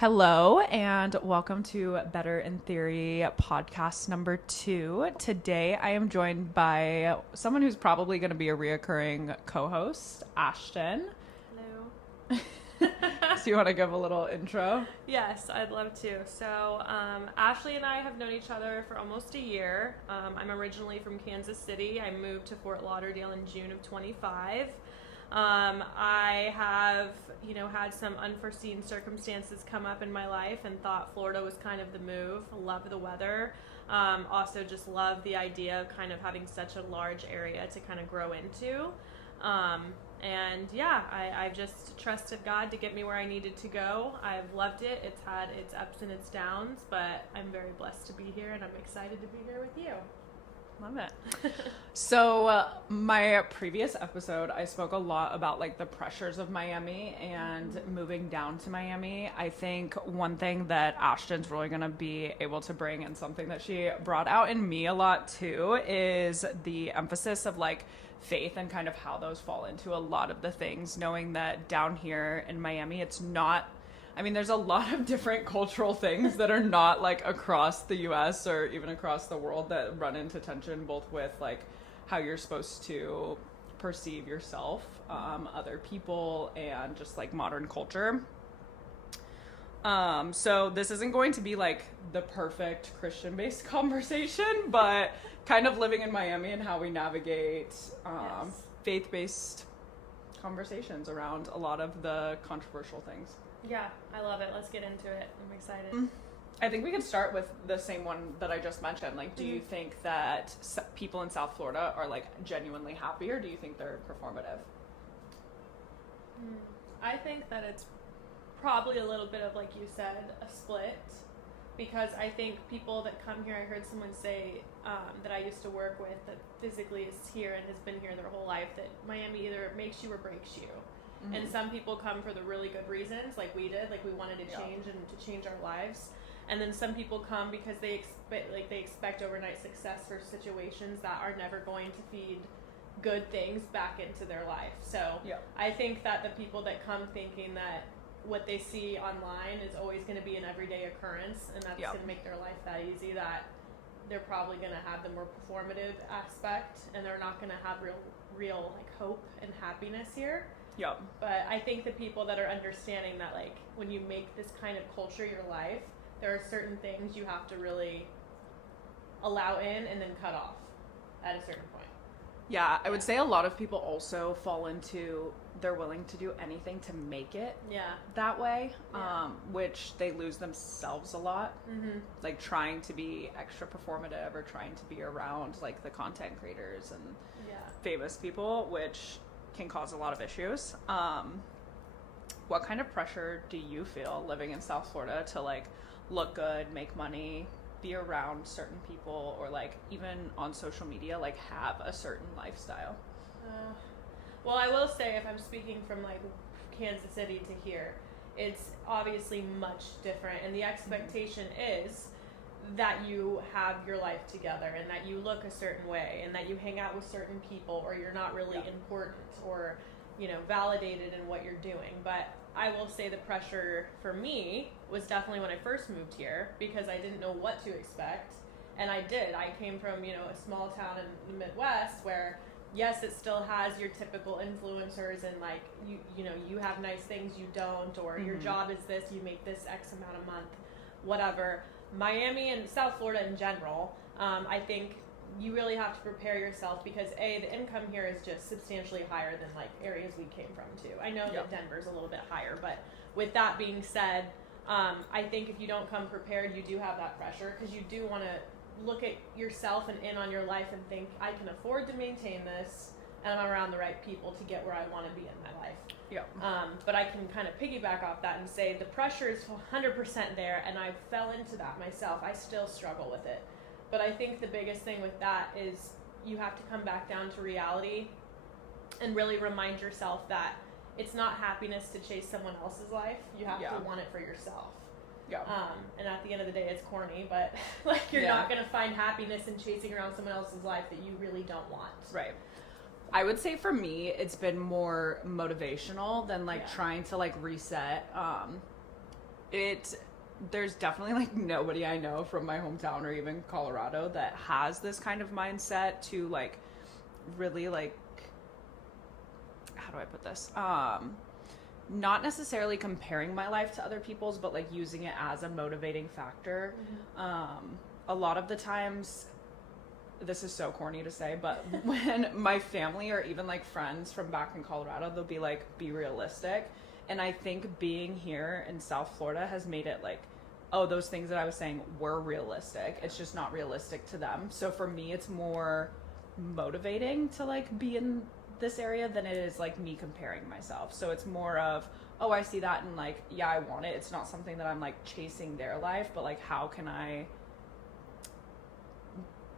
Hello, and welcome to Better in Theory podcast number 2. Today, I am joined by someone who's probably going to be a reoccurring co-host, Ashton. Hello. So you want to give a little intro? Yes, I'd love to. So, Ashley and I have known each other for almost a year. I'm originally from Kansas City. I moved to Fort Lauderdale in June of 25. I have, had some unforeseen circumstances come up in my life and thought Florida was kind of the move. Love the weather. Also just love the idea of kind of having such a large area to kind of grow into. I've just trusted God to get me where I needed to go. I've loved it. It's had its ups and its downs, but I'm very blessed to be here and I'm excited to be here with you. Love it. So my previous episode, I spoke a lot about like the pressures of Miami and moving down to Miami. I think one thing that Ashton's really going to be able to bring, and something that she brought out in me a lot too, is the emphasis of like faith and kind of how those fall into a lot of the things, knowing that down here in Miami, it's not, there's a lot of different cultural things that are not like across the US or even across the world that run into tension, both with like how you're supposed to perceive yourself, other people, and just like modern culture. So this isn't going to be like the perfect Christian-based conversation, but kind of living in Miami and how we navigate faith-based conversations around a lot of the controversial things. Yeah, I love it. Let's get into it. I'm excited. I think we can start with the same one that I just mentioned. Like, do you think that people in South Florida are like genuinely happy, or do you think they're performative? I think that it's probably a little bit of, like you said, a split. Because I think people that come here, I heard someone say that I used to work with that physically is here and has been here their whole life, that Miami either makes you or breaks you. Mm-hmm. And some people come for the really good reasons, like we did, like we wanted to change and to change our lives. And then some people come because they expect overnight success for situations that are never going to feed good things back into their life. So I think that the people that come thinking that what they see online is always going to be an everyday occurrence and that's going to make their life that easy, that they're probably going to have the more performative aspect and they're not going to have real like hope and happiness here. Yep. But I think the people that are understanding that, like, when you make this kind of culture your life, there are certain things you have to really allow in and then cut off at a certain point. Yeah, I would say a lot of people also fall into they're willing to do anything to make it that way, which they lose themselves a lot, like trying to be extra performative or trying to be around like the content creators and famous people, which can cause a lot of issues. What kind of pressure do you feel living in South Florida to like look good, make money, be around certain people, or like even on social media, like have a certain lifestyle? Well, I will say, if I'm speaking from like Kansas City to here, it's obviously much different, and the expectation is that you have your life together and that you look a certain way and that you hang out with certain people, or you're not really important or validated in what you're doing. But I will say the pressure for me was definitely when I first moved here, because I didn't know what to expect. And I came from a small town in the Midwest where yes, it still has your typical influencers and like you have nice things you don't, or your job is this, you make this X amount a month, whatever. Miami and South Florida in general, I think you really have to prepare yourself, because the income here is just substantially higher than like areas we came from too. I know that Denver's a little bit higher, but with that being said, I think if you don't come prepared, you do have that pressure, because you do want to look at yourself and in on your life and think, I can afford to maintain this and I'm around the right people to get where I want to be in my life. But I can kind of piggyback off that and say the pressure is 100% there, and I fell into that myself. I still struggle with it. But I think the biggest thing with that is you have to come back down to reality and really remind yourself that it's not happiness to chase someone else's life. You have to want it for yourself. And at the end of the day, it's corny, but like you're not going to find happiness in chasing around someone else's life that you really don't want. Right. I would say for me, it's been more motivational than like trying to like reset. There's definitely like nobody I know from my hometown or even Colorado that has this kind of mindset to like really like, how do I put this? Not necessarily comparing my life to other people's, but like using it as a motivating factor. A lot of the times, this is so corny to say, but when my family or even like friends from back in Colorado, they'll be like, be realistic. And I think being here in South Florida has made it like, oh, those things that I was saying were realistic. It's just not realistic to them. So for me, it's more motivating to like be in this area than it is like me comparing myself. So it's more of, oh, I see that and like, yeah, I want it. It's not something that I'm like chasing their life, but like, how can I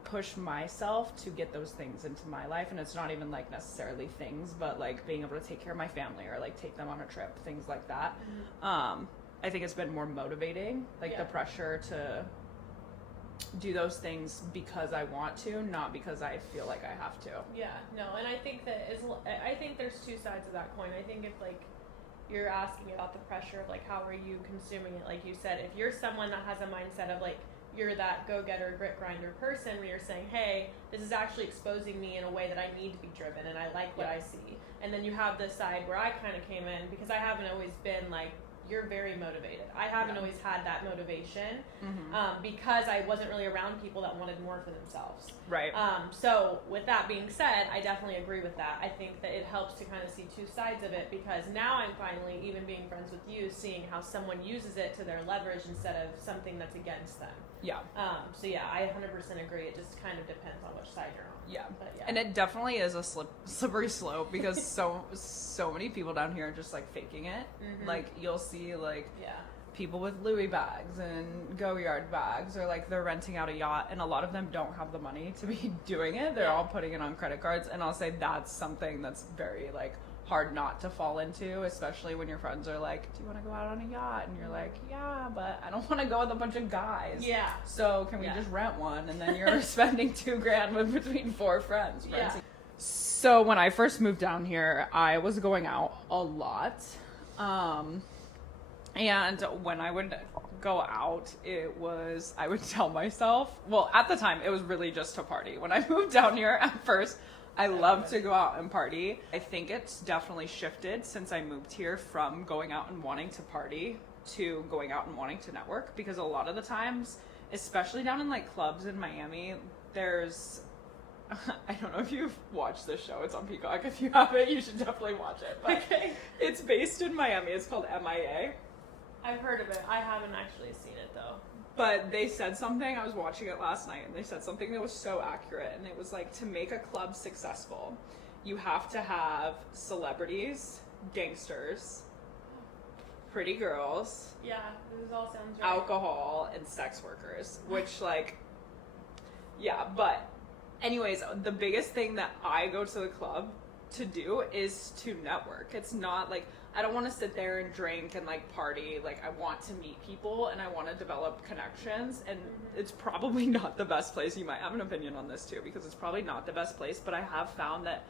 push myself to get those things into my life? And it's not even like necessarily things, but like being able to take care of my family or like take them on a trip, things like that. I think it's been more motivating, like the pressure to do those things because I want to, not because I feel like I have to. Yeah, no, and I think that I think there's two sides of that coin. I think if like you're asking about the pressure of like how are you consuming it, like you said, if you're someone that has a mindset of like you're that go-getter, grit grinder person where you're saying, hey, this is actually exposing me in a way that I need to be driven and I like what I see. And then you have this side where I kind of came in because I haven't always been like, you're very motivated. I haven't always had that motivation because I wasn't really around people that wanted more for themselves. Right. So with that being said, I definitely agree with that. I think that it helps to kind of see two sides of it because now I'm finally, even being friends with you, seeing how someone uses it to their leverage instead of something that's against them. Yeah. So yeah, I 100% agree. It just kind of depends on which side you're on. Yeah. But yeah. And it definitely is a slippery slope because so many people down here are just like faking it. Like you'll see like people with Louis bags and Go-Yard bags, or like they're renting out a yacht, and a lot of them don't have the money to be doing it. They're all putting it on credit cards, and I'll say that's something that's very like hard not to fall into, especially when your friends are like, do you want to go out on a yacht? And you're like, yeah, but I don't want to go with a bunch of guys. Yeah. So can we just rent one? And then you're spending $2,000 with between 4 friends. Yeah. So when I first moved down here, I was going out a lot. And when I would go out, I would tell myself, well, at the time, it was really just to party. When I moved down here at first, I love to go out and party. I think it's definitely shifted since I moved here from going out and wanting to party to going out and wanting to network, because a lot of the times, especially down in like clubs in Miami, there's I don't know if you've watched this show. It's on Peacock. If you haven't, you should definitely watch it. But it's based in Miami. It's called MIA. I've heard of it. I haven't actually seen it though. But they said something, I was watching it last night, and they said something that was so accurate, and it was like, to make a club successful, you have to have celebrities, gangsters, pretty girls, this all sounds right. alcohol, and sex workers, which like, yeah, but anyways, the biggest thing that I go to the club to do is to network. It's not like, I don't want to sit there and drink and like party. Like I want to meet people and I want to develop connections, and it's probably not the best place. You might have an opinion on this too, because it's probably not the best place, but I have found that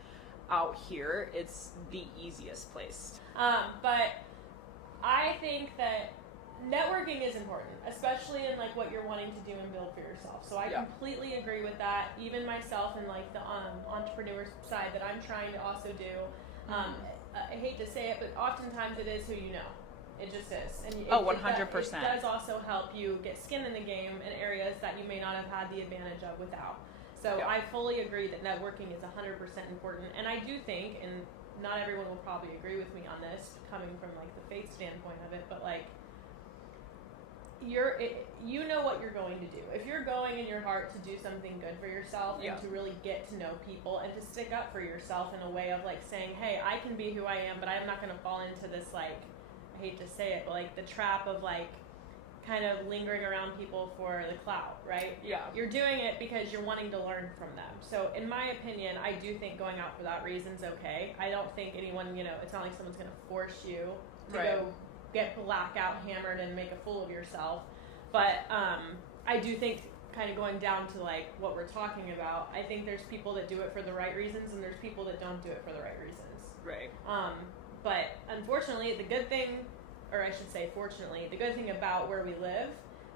out here it's the easiest place. But I think that networking is important, especially in like what you're wanting to do and build for yourself. So I completely agree with that. Even myself and like the entrepreneur side that I'm trying to also do. I hate to say it, but oftentimes it is who you know. It just is. And 100%. It does also help you get skin in the game in areas that you may not have had the advantage of without. So I fully agree that networking is 100% important. And I do think, and not everyone will probably agree with me on this, coming from like the faith standpoint of it, but like, you know what you're going to do. If you're going in your heart to do something good for yourself and to really get to know people and to stick up for yourself in a way of like saying, hey, I can be who I am, but I'm not going to fall into this, like, I hate to say it, but like the trap of like kind of lingering around people for the clout, right? Yeah. You're doing it because you're wanting to learn from them. So in my opinion, I do think going out for that reason's okay. I don't think anyone, it's not like someone's going to force you to go get blackout hammered and make a fool of yourself. But I do think, kind of going down to like what we're talking about, I think there's people that do it for the right reasons and there's people that don't do it for the right reasons. Right. But unfortunately, the good thing or I should say fortunately, the good thing about where we live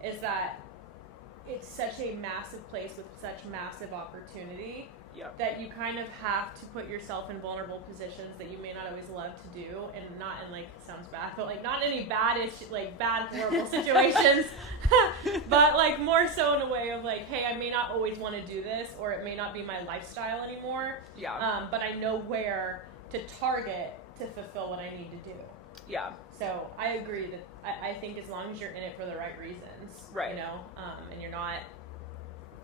is that it's such a massive place with such massive opportunity that you kind of have to put yourself in vulnerable positions that you may not always love to do, and not in like, it sounds bad, but like not any bad horrible situations, but like more so in a way of like, hey, I may not always want to do this, or it may not be my lifestyle anymore. But I know where to target to fulfill what I need to do. So I agree that I think as long as you're in it for the right reasons, you know, and you're not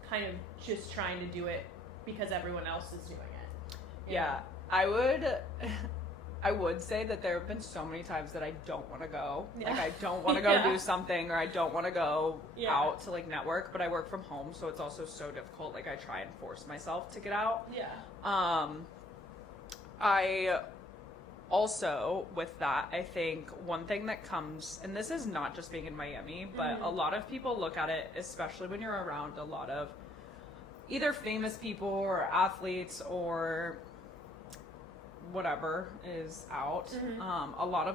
kind of just trying to do it because everyone else is doing it. Yeah, I would say that there have been so many times that I don't want to go. Like, I don't want to go do something, or I don't want to go out to, like, network, but I work from home, so it's also so difficult. Like, I try and force myself to get out. I also, with that, I think one thing that comes, and this is not just being in Miami, but a lot of people look at it, especially when you're around a lot of either famous people or athletes or whatever is out. A lot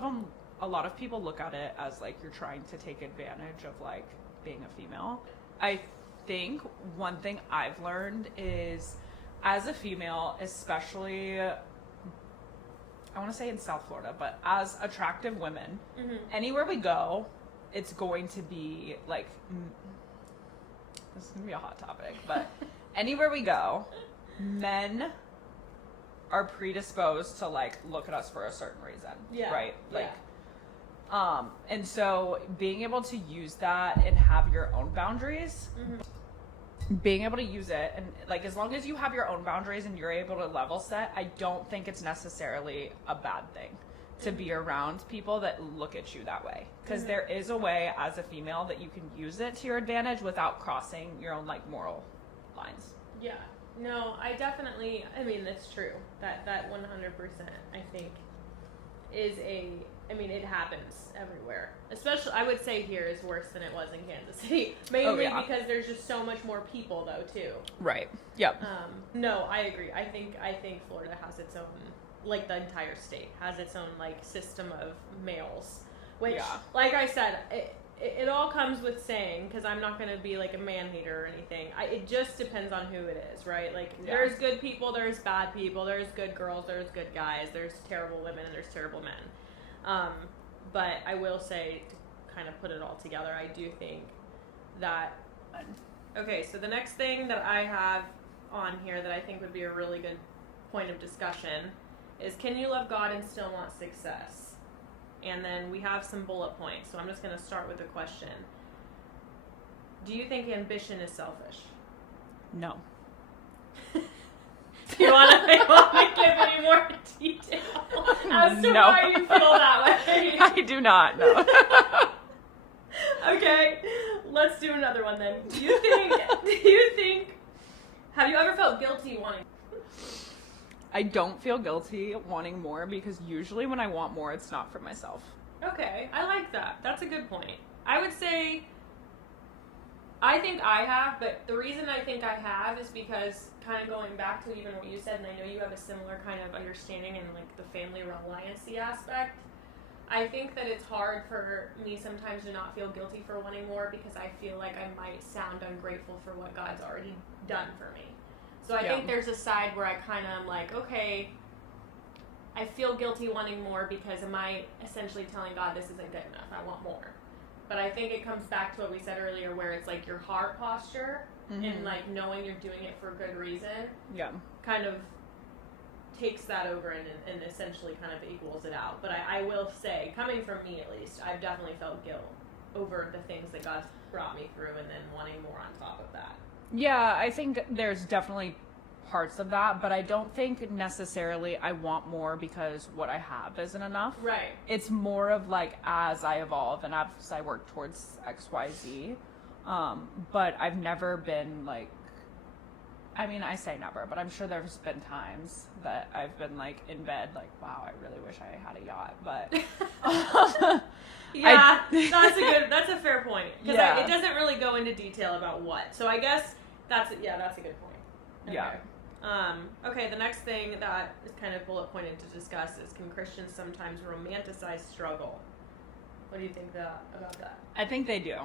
of people look at it as like you're trying to take advantage of like being a female. I think one thing I've learned is, as a female, especially, I want to say in South Florida, but as attractive women, anywhere we go, it's going to be like, this is going to be a hot topic, but anywhere we go, men are predisposed to like look at us for a certain reason, right? Like, and so being able to use that and have your own boundaries, being able to use it, and like, as long as you have your own boundaries and you're able to level set, I don't think it's necessarily a bad thing to be around people that look at you that way, because there is a way as a female that you can use it to your advantage without crossing your own like moral lines. No, I mean, that's true. That 100%, I think, is it happens everywhere. Especially, I would say here is worse than it was in Kansas City. Mainly because there's just so much more people, though, too. Right. Yep. No, I agree. I think Florida has its own, like, the entire state has its own, like, system of males. Which, like I said, it all comes with saying, because I'm not going to be like a man hater or anything. It just depends on who it is, right? Like, there's good people, there's bad people, there's good girls, there's good guys, there's terrible women, and there's terrible men. But I will say, to kind of put it all together, I do think that... Okay, so the next thing that I have on here that I think would be a really good point of discussion is, can you love God and still want success? And then we have some bullet points, so I'm just going to start with a question. Do you think ambition is selfish? No. Do you want to give any more detail as to why you feel that way? I do not, no. Okay, let's do another one then. Do you think, have you ever felt guilty wanting? I don't feel guilty wanting more, because usually when I want more, it's not for myself. Okay, I like that. That's a good point. I would say, I think I have, but the reason I think I have is because, kind of going back to even what you said, and I know you have a similar kind of understanding in like the family reliancy aspect, I think that it's hard for me sometimes to not feel guilty for wanting more, because I feel like I might sound ungrateful for what God's already done for me. So I think there's a side where I kind of am like, okay, I feel guilty wanting more because am I essentially telling God this isn't good enough, I want more. But I think it comes back to what we said earlier, where it's like your heart posture and like knowing you're doing it for good reason kind of takes that over and essentially kind of equals it out. But I will say, coming from me at least, I've definitely felt guilt over the things that God's brought me through and then wanting more on top of that. Yeah, I think there's definitely parts of that, but I don't think necessarily I want more because what I have isn't enough. Right. It's more of like, as I evolve and as I work towards XYZ, but I've never been like, I mean, I say never, but I'm sure there's been times that I've been like in bed like, wow, I really wish I had a yacht, but yeah, that's a fair point, because it doesn't really go into detail about what. So I guess that's a good point. Okay. Yeah. Okay, the next thing that is kind of bullet pointed to discuss is, can Christians sometimes romanticize struggle? What do you think about that? I think they do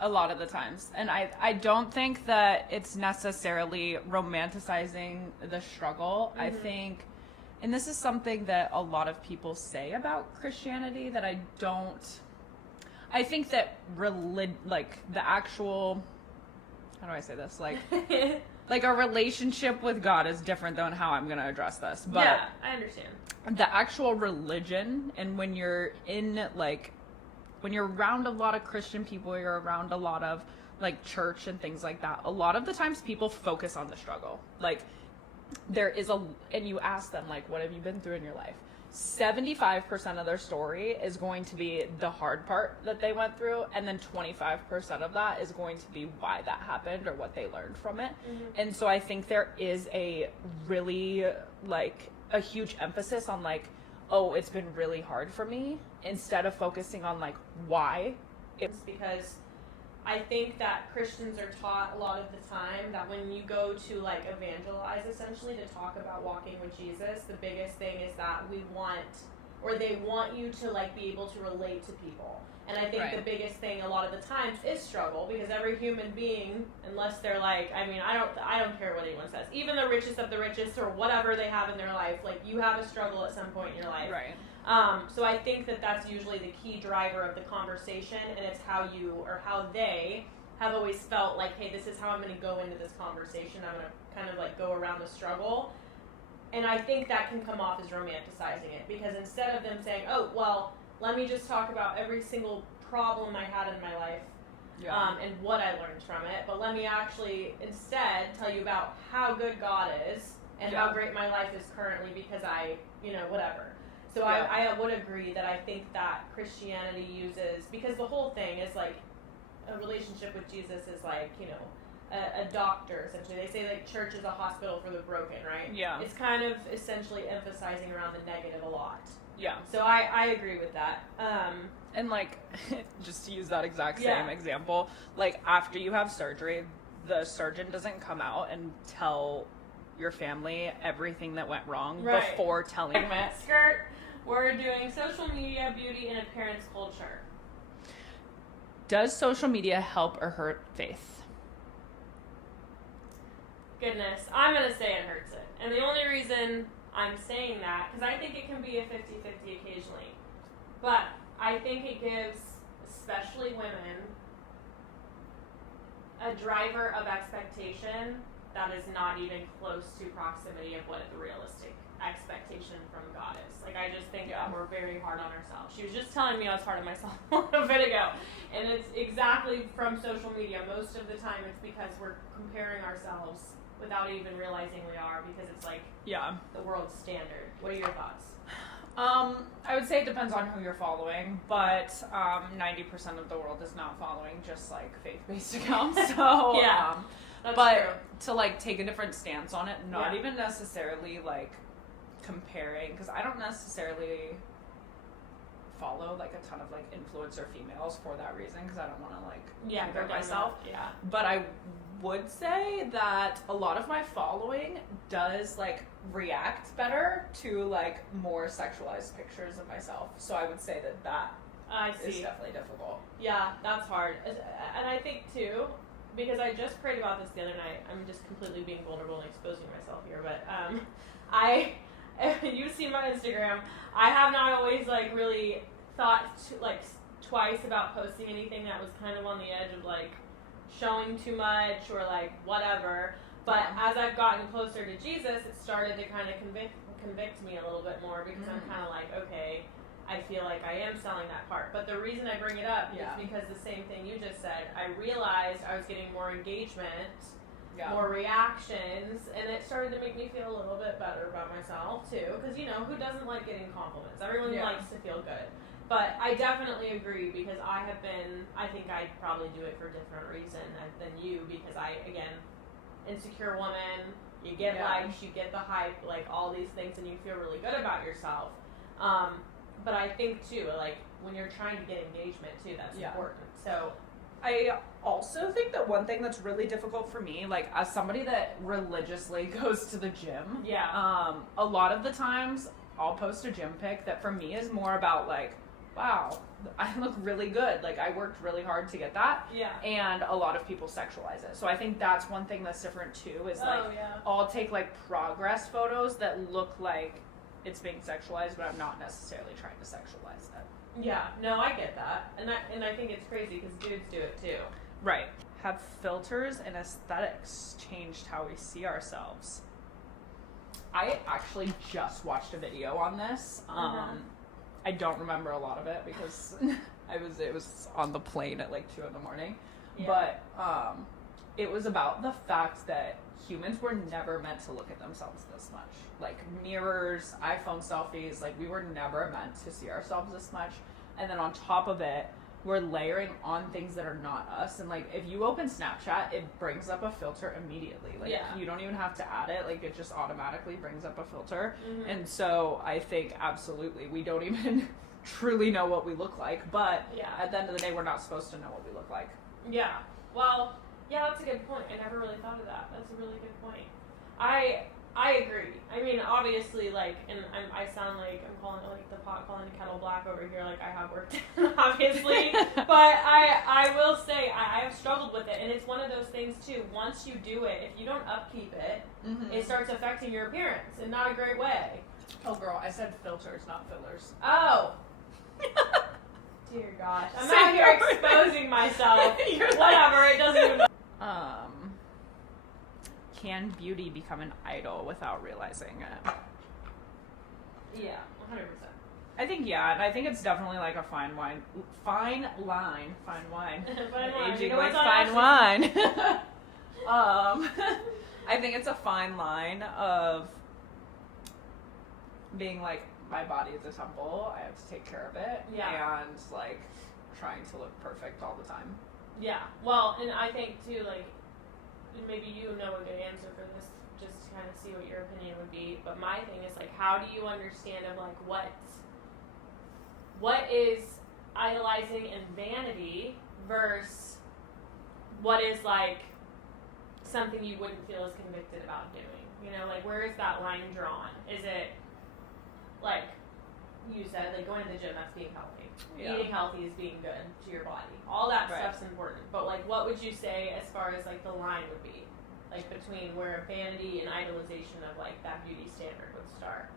a lot of the times. And I don't think that it's necessarily romanticizing the struggle. I think, and this is something that a lot of people say about Christianity that I think that like the actual, how do I say this? Like, like a relationship with God is different than how I'm going to address this. But yeah, I understand. The actual religion, and when you're in like, when you're around a lot of Christian people, you're around a lot of like church and things like that, a lot of the times people focus on the struggle. Like there is and you ask them like, what have you been through in your life? 75% of their story is going to be the hard part that they went through, and then 25% of that is going to be why that happened or what they learned from it. And so I think there is a really like a huge emphasis on like, oh, it's been really hard for me, instead of focusing on like why. It's because I think that Christians are taught a lot of the time that when you go to like evangelize, essentially to talk about walking with Jesus, the biggest thing is that they want you to like be able to relate to people. And I think the biggest thing a lot of the times is struggle, because every human being, unless they're like, I mean, I don't care what anyone says, even the richest of the richest or whatever they have in their life, like you have a struggle at some point in your life. Right. So I think that that's usually the key driver of the conversation, and it's how they have always felt like, hey, this is how I'm going to go into this conversation. I'm going to kind of like go around the struggle. And I think that can come off as romanticizing it, because instead of them saying, oh, well, let me just talk about every single problem I had in my life and what I learned from it, but let me actually instead tell you about how good God is and how great my life is currently, because I, whatever. So I would agree that I think that Christianity uses, because the whole thing is like a relationship with Jesus is like, a doctor, essentially. They say like church is a hospital for the broken, right? Yeah. It's kind of essentially emphasizing around the negative a lot. Yeah. So I agree with that. And like, just to use that exact same example, like after you have surgery, the surgeon doesn't come out and tell your family everything that went wrong before telling you. Skirt. We're doing social media, beauty, and appearance culture. Does social media help or hurt faith? Goodness, I'm going to say it hurts it. And the only reason I'm saying that, because I think it can be a 50-50 occasionally, but I think it gives, especially women, a driver of expectation that is not even close to proximity of what the realistic expectation from God is. Like, I just think that we're very hard on ourselves. She was just telling me I was hard on myself a little bit ago. And it's exactly from social media. Most of the time it's because we're comparing ourselves without even realizing we are, because it's like the world's standard. What are your thoughts? I would say it depends on who you're following, but 90% of the world is not following just like faith-based accounts. So that's but true. To like take a different stance on it, not even necessarily like comparing, because I don't necessarily follow like a ton of like influencer females for that reason, because I don't want to like compare myself. But I would say that a lot of my following does like react better to like more sexualized pictures of myself. So I would say that is definitely difficult. Yeah, that's hard. And I think too, because I just prayed about this the other night. I'm just completely being vulnerable and exposing myself here, but you've seen my Instagram. I have not always like really thought twice about posting anything that was kind of on the edge of like showing too much or like whatever. But as I've gotten closer to Jesus, it started to kind of convict me a little bit more, because I'm kind of like, okay, I feel like I am selling that part. But the reason I bring it up is because the same thing you just said. I realized I was getting more engagement, more reactions, and it started to make me feel a little bit better about myself too. Because who doesn't like getting compliments? Everyone likes to feel good. But I definitely agree, because I think I'd probably do it for a different reason than you, because again, insecure woman, you get likes, you get the hype, like all these things, and you feel really good about yourself. But I think too, like when you're trying to get engagement too, that's important. So I also think that one thing that's really difficult for me, like as somebody that religiously goes to the gym, a lot of the times I'll post a gym pic that for me is more about like, wow, I look really good. Like, I worked really hard to get that. Yeah. And a lot of people sexualize it. So I think that's one thing that's different too, is like, yeah. I'll take like progress photos that look like it's being sexualized, but I'm not necessarily trying to sexualize it. Yeah, no, I get that. And I think it's crazy because dudes do it too. Right. Have filters and aesthetics changed how we see ourselves? I actually just watched a video on this. I don't remember a lot of it because it was on the plane at like 2 a.m. Yeah. But it was about the fact that humans were never meant to look at themselves this much. Like mirrors, iPhone selfies, like we were never meant to see ourselves this much. And then on top of it, we're layering on things that are not us. And like if you open Snapchat, it brings up a filter immediately. Like you don't even have to add it. Like it just automatically brings up a filter. Mm-hmm. And so I think absolutely we don't even truly know what we look like. But at the end of the day, we're not supposed to know what we look like. Yeah. Well, yeah, that's a good point. I never really thought of that. That's a really good point. I agree. I mean, obviously, like, and I sound like I'm calling like the pot calling the kettle black over here. Like I have worked, obviously, but I will say I have struggled with it, and it's one of those things too. Once you do it, if you don't upkeep it, it starts affecting your appearance in not a great way. Oh, girl, I said filters, not fillers. Oh. Dear gosh, I'm out here exposing myself. Whatever, it doesn't even. Can beauty become an idol without realizing it? Yeah, 100%. I think and I think it's definitely like a fine line. Fine line. Aging You know like what's fine wine. I think it's a fine line of being like, my body is a temple. I have to take care of it. Yeah. And like trying to look perfect all the time. Yeah. Well, and I think too, like, maybe you know a good answer for this, just to kind of see what your opinion would be. But my thing is like, how do you understand of like what is idolizing and vanity versus what is like something you wouldn't feel as convicted about doing? You know, like where is that line drawn? Is it like you said, like going to the gym, that's being healthy. Yeah. Eating healthy is being good to your body. All that stuff's important. But like, what would you say as far as like the line would be, like between where vanity and idolization of like that beauty standard would start?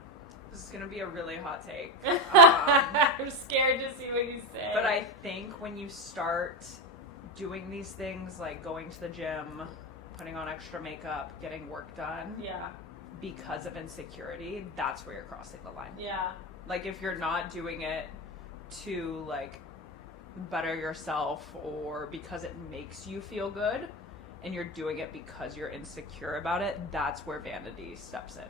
This is gonna be a really hot take. I'm scared to see what you say. But I think when you start doing these things, like going to the gym, putting on extra makeup, getting work done, because of insecurity, that's where you're crossing the line. Yeah. Like if you're not doing it to like better yourself or because it makes you feel good and you're doing it because you're insecure about it, that's where vanity steps in.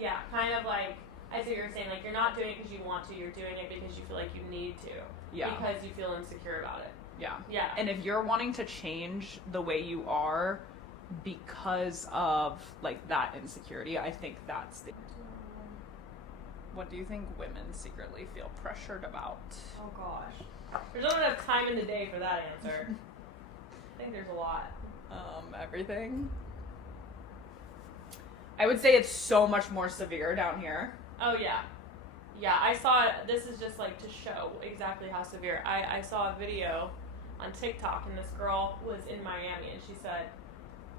Yeah, kind of like, I see what you're saying, like you're not doing it because you want to, you're doing it because you feel like you need to. Yeah. Because you feel insecure about it. Yeah. Yeah. And if you're wanting to change the way you are because of like that insecurity, I think that's the... What do you think women secretly feel pressured about? Oh gosh. There's not enough time in the day for that answer. I think there's a lot. Everything. I would say it's so much more severe down here. Oh yeah. Yeah, I saw it. This is just like to show exactly how severe. I saw a video on TikTok and this girl was in Miami and she said,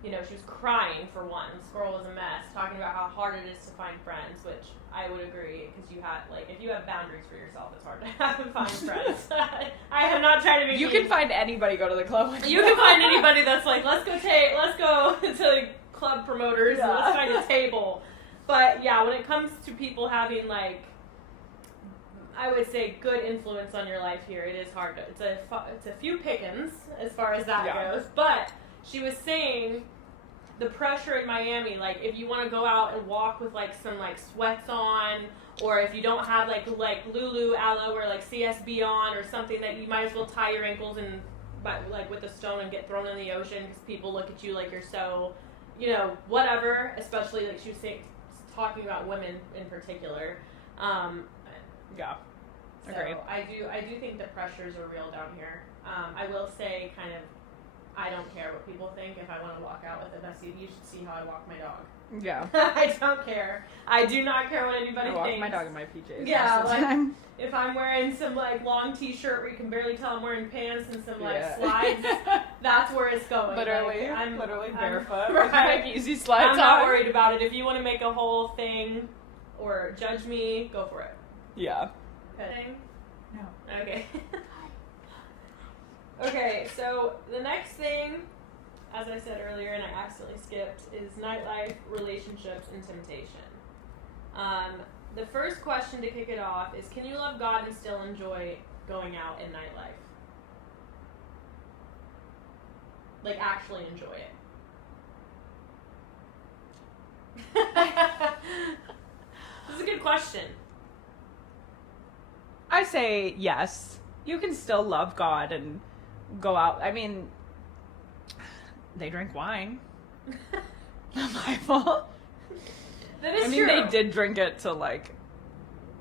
you know, she was crying for one. This girl was a mess, talking about how hard it is to find friends, which I would agree, because you have, like, if you have boundaries for yourself, it's hard to find friends. I am not trying to be You mean. can find anybody go to the club with you. Can find anybody that's like, let's go to like, club promoters, and let's find a table. But, yeah, when it comes to people having, like, I would say good influence on your life here, it is hard to, it's a few pickings as far as that goes, but... She was saying the pressure in Miami, like if you want to go out and walk with like some like sweats on, or if you don't have like Lulu aloe or like CSB on or something, that you might as well tie your ankles and like with a stone and get thrown in the ocean because people look at you like you're so, you know, whatever. Especially like she was saying, talking about women in particular. Yeah, so agreed. I do think the pressures are real down here. I will say kind of I don't care what people think. If I want to walk out with it, you should see how I walk my dog. Yeah. I don't care. I do not care what anybody I walk thinks. my dog in my PJs. Yeah, most of the like time. if I'm wearing some like long t-shirt where you can barely tell I'm wearing pants and some like Yeah. slides, that's where it's going. Literally, like, I'm barefoot. right. With like easy slides I'm not on. worried about it. If you want to make a whole thing or judge me, go for it. Yeah. Okay. No. Okay. Okay, so the next thing, as I said earlier and I accidentally skipped, is nightlife, relationships, and temptation. The first question to kick it off is, can you love God and still enjoy going out in nightlife? Like, actually enjoy it. This is a good question. I say yes. You can still love God and go out. I mean, they drink wine. The Bible. That is I mean, true. they did drink it to like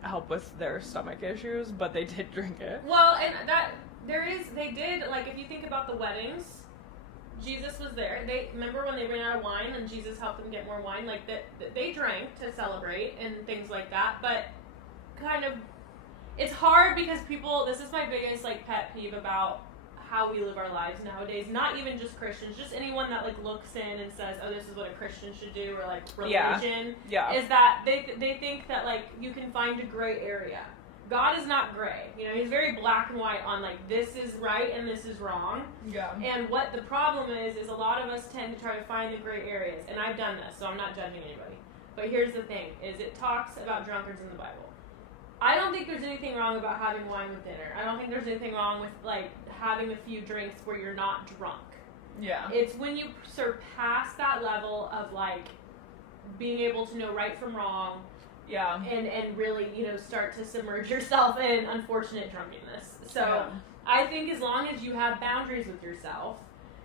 help with their stomach issues, but they did drink it. Well, and they did, like, if you think about the weddings, Jesus was there. Remember when they ran out of wine and Jesus helped them get more wine? Like, they drank to celebrate and things like that, but kind of, it's hard because this is my biggest, like, pet peeve about how we live our lives nowadays. Not even just Christians, just anyone that, like, looks in and says, oh, this is what a Christian should do, or, like, religion. Yeah. Is that they think that, like, you can find a gray area. God is not gray. You know, he's very black and white on, like, this is right and this is wrong. Yeah. And what the problem is a lot of us tend to try to find the gray areas. And I've done this, so I'm not judging anybody. But here's the thing, is it talks about drunkards in the Bible. I don't think there's anything wrong about having wine with dinner. I don't think there's anything wrong with, like, having a few drinks where you're not drunk. Yeah. It's when you surpass that level of, like, being able to know right from wrong. Yeah. And really, you know, start to submerge yourself in unfortunate drunkenness. So Yeah. I think as long as you have boundaries with yourself,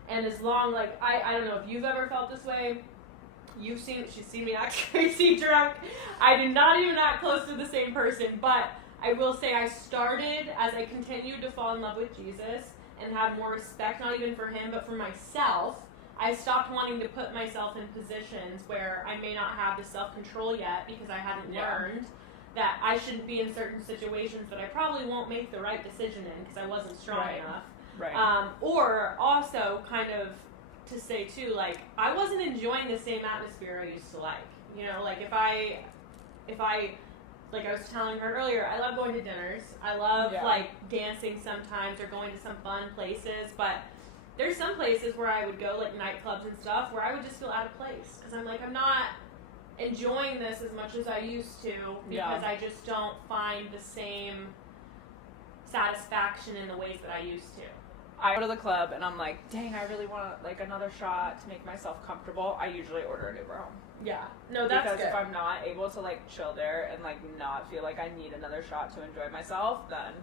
and as long, like, I don't know if you've ever felt this way. She's seen me act crazy drunk. I did not even act close to the same person, but I will say I started, as I continued to fall in love with Jesus and have more respect, not even for him, but for myself, I stopped wanting to put myself in positions where I may not have the self-control yet because I hadn't learned that I shouldn't be in certain situations that I probably won't make the right decision in because I wasn't strong enough. Right. Or also kind of to say too, like, I wasn't enjoying the same atmosphere I used to like. You know, like if I like I was telling her earlier, I love going to dinners. I love like dancing sometimes or going to some fun places, but there's some places where I would go, like nightclubs and stuff, where I would just feel out of place because I'm like, I'm not enjoying this as much as I used to because I just don't find the same satisfaction in the ways that I used to. I go to the club and I'm like, dang, I really want like another shot to make myself comfortable. I usually order an Uber home. Yeah. No, that's because good. if I'm not able to like chill there and like not feel like I need another shot to enjoy myself, then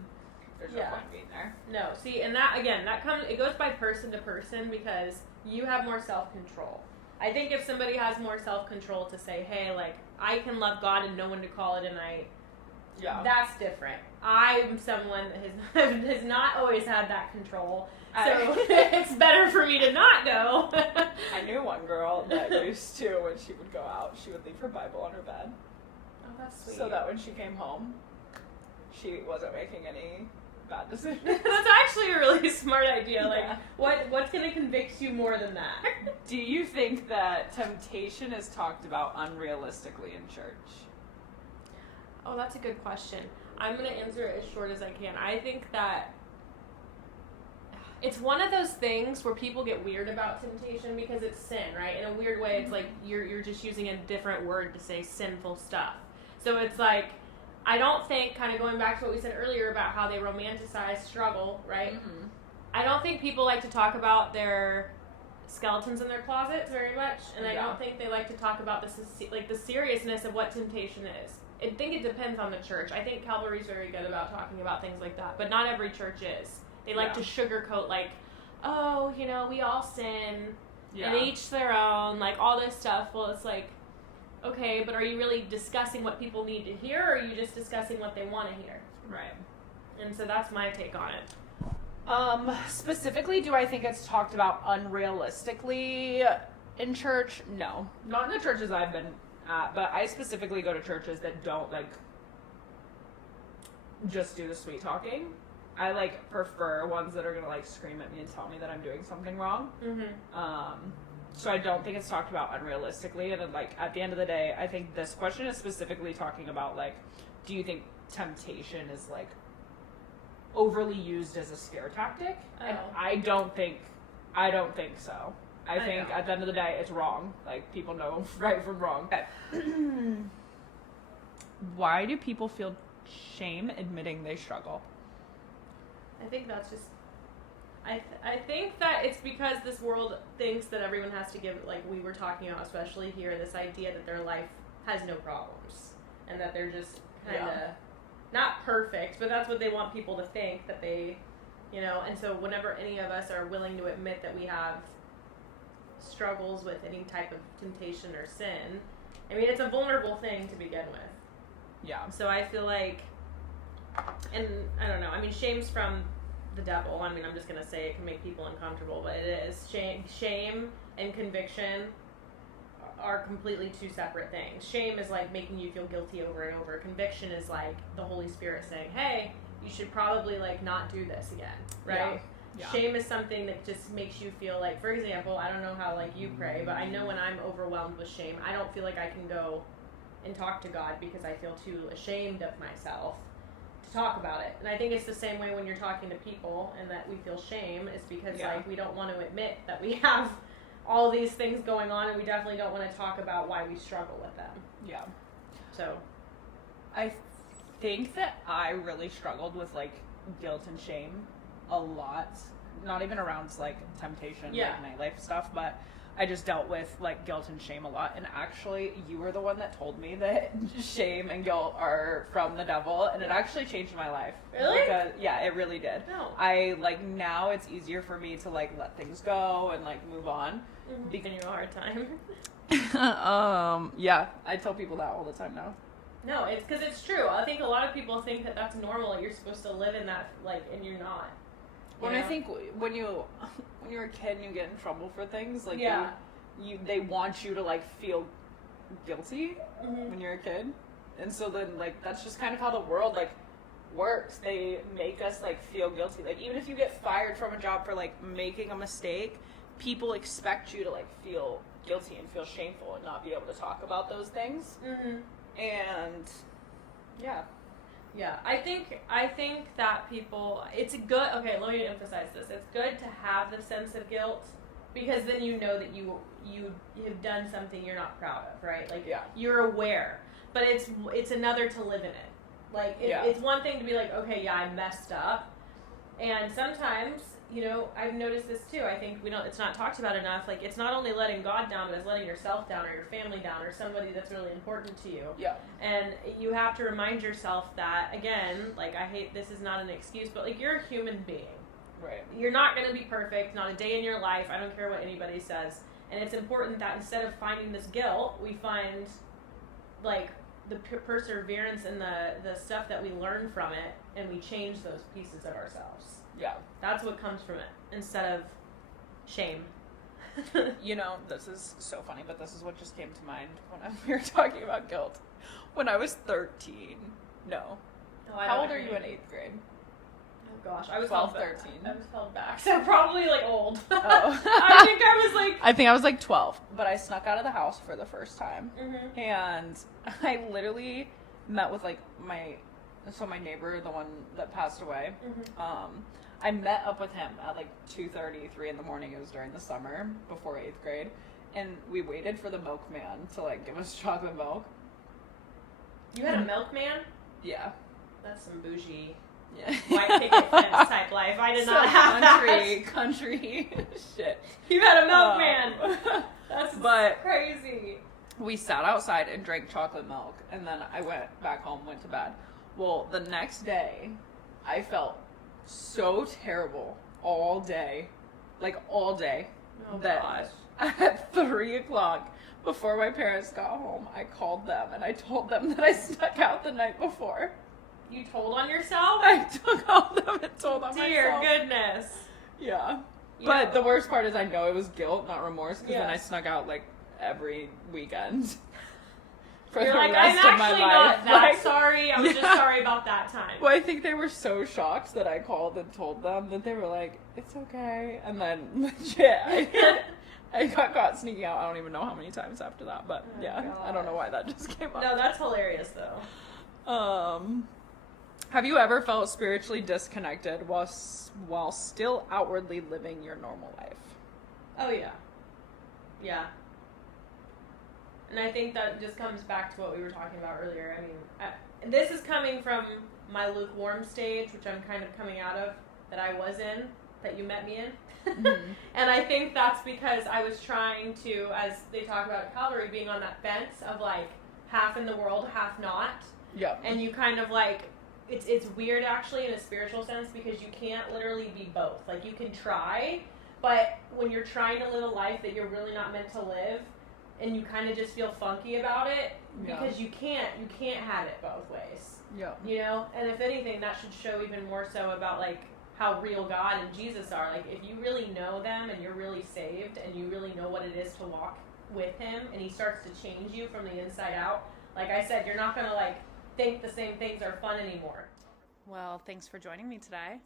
there's no point being there. No, see, and it goes by person to person because you have more self-control. I think if somebody has more self-control to say, hey, like, I can love God and know when to call it a night, that's different. I'm someone that has not always had that control, so it's better for me to not go. I knew one girl that used to, when she would go out, she would leave her Bible on her bed. Oh, that's sweet. So that when she came home, she wasn't making any bad decisions. That's actually a really smart idea. Like, what's going to convict you more than that? Do you think that temptation is talked about unrealistically in church? Oh, that's a good question. I'm going to answer it as short as I can. I think that it's one of those things where people get weird about temptation because it's sin, right? In a weird way, it's like you're just using a different word to say sinful stuff. So it's like, I don't think, kind of going back to what we said earlier about how they romanticize struggle, right? Mm-hmm. I don't think people like to talk about their skeletons in their closets very much, and I don't think they like to talk about the seriousness of what temptation is. I think it depends on the church. I think Calvary's very good about talking about things like that, but not every church is. They like to sugarcoat, like, oh, you know, we all sin, and each their own, like, all this stuff. Well, it's like, okay, but are you really discussing what people need to hear, or are you just discussing what they want to hear? Right. And so that's my take on it. Specifically, do I think it's talked about unrealistically in church? No. Not in the churches I've been at, but I specifically go to churches that don't, like, just do the sweet talking. I, like, prefer ones that are gonna, like, scream at me and tell me that I'm doing something wrong. So I don't think it's talked about unrealistically, and then, like, at the end of the day, I think this question is specifically talking about, like, do you think temptation is, like, overly used as a scare tactic? And I don't think so. I think at the end of the day, it's wrong. Like, people know right from wrong. Why do people feel shame admitting they struggle? I think that's just, I think that it's because this world thinks that everyone has to give, like we were talking about, especially here, this idea that their life has no problems and that they're just kind of not perfect, but that's what they want people to think, that they, you know. And so whenever any of us are willing to admit that we have struggles with any type of temptation or sin, I mean, it's a vulnerable thing to begin with. Yeah. So I feel like, and I don't know, I mean, shame's from the devil. I mean, I'm just going to say it can make people uncomfortable, but it is. Shame and conviction are completely two separate things. Shame is like making you feel guilty over and over. Conviction is like the Holy Spirit saying, hey, you should probably like not do this again, right? Yeah. Shame is something that just makes you feel like, for example, I don't know how like you pray, but I know when I'm overwhelmed with shame, I don't feel like I can go and talk to God because I feel too ashamed of myself to talk about it. And I think it's the same way when you're talking to people and that we feel shame is because like we don't want to admit that we have all these things going on, and we definitely don't want to talk about why we struggle with them. Yeah. So I think that I really struggled with like guilt and shame a lot. Not even around like temptation, like nightlife stuff, but I just dealt with like guilt and shame a lot. And actually, you were the one that told me that shame and guilt are from the devil, and it actually changed my life. Really? Because, yeah, it really did. No. I like now it's easier for me to like let things go and like move on. Giving you a hard time. Yeah, I tell people that all the time now. No, it's because it's true. I think a lot of people think that that's normal. You're supposed to live in that, like, and you're not. When I think when you're a kid and you get in trouble for things, like they want you to like feel guilty when you're a kid, and so then like that's just kind of how the world like works. They make us like feel guilty. Like even if you get fired from a job for like making a mistake, people expect you to like feel guilty and feel shameful and not be able to talk about those things. And yeah, I think that people, it's good, okay, let me emphasize this. It's good to have the sense of guilt because then you know that you have done something you're not proud of, right? Like you're aware, but it's another to live in it. Like it's one thing to be like, okay, I messed up. And sometimes, you know, I've noticed this too. I think it's not talked about enough. Like it's not only letting God down, but it's letting yourself down or your family down or somebody that's really important to you. Yeah. And you have to remind yourself that, again, like this is not an excuse, but like you're a human being. Right. You're not going to be perfect, not a day in your life. I don't care what anybody says. And it's important that instead of finding this guilt, we find like the perseverance and the stuff that we learn from it, and we change those pieces of ourselves. Yeah. That's what comes from it, instead of shame. You know, this is so funny, but this is what just came to mind when we were talking about guilt. When I was 13. No. How old are you in 8th grade? Oh gosh, I was 12, 13. I was held back. So probably like old. Oh. I think I was like 12, but I snuck out of the house for the first time. And I literally met with like my neighbor, the one that passed away. I met up with him at like 2:30, 3 in the morning. It was during the summer before 8th grade. And we waited for the milkman to like give us chocolate milk. You had a milkman? Yeah. That's some bougie white picket fence type life. I did not have that. Country shit. You had a milkman. That's crazy. We sat outside and drank chocolate milk, and then I went back home, went to bed. Well, the next day, I felt so terrible all day. Like, all day. Oh, gosh. At 3 o'clock, before my parents got home, I called them, and I told them that I snuck out the night before. You told on yourself? I took all of them and told on Dear myself. goodness. Yeah. You But know- the worst part is I know it was guilt, not remorse, because then Yeah. I snuck out like every weekend. For You're the like, rest I'm of my actually life. not that Like, sorry. I was just yeah. sorry about that time. Well, I think they were so shocked that I called and told them that they were like, it's okay. And then legit, I got caught sneaking out. I don't even know how many times after that, but Oh, yeah, God. I don't know why that just came up. No, that's hilarious though. Have you ever felt spiritually disconnected while still outwardly living your normal life? Oh yeah. Yeah. And I think that just comes back to what we were talking about earlier. I mean, this is coming from my lukewarm stage, which I'm kind of coming out of, that I was in, that you met me in. Mm-hmm. And I think that's because I was trying to, as they talk about at Calvary, being on that fence of like half in the world, half not. Yep. And you kind of like, it's weird actually in a spiritual sense because you can't literally be both. Like you can try, but when you're trying to live a life that you're really not meant to live, and you kind of just feel funky about it, Yeah. because you can't have it both ways. Yep. You know? And if anything, that should show even more so about like how real God and Jesus are. Like if you really know them and you're really saved and you really know what it is to walk with him and he starts to change you from the inside out, like I said, you're not gonna like think the same things are fun anymore. Well, thanks for joining me today.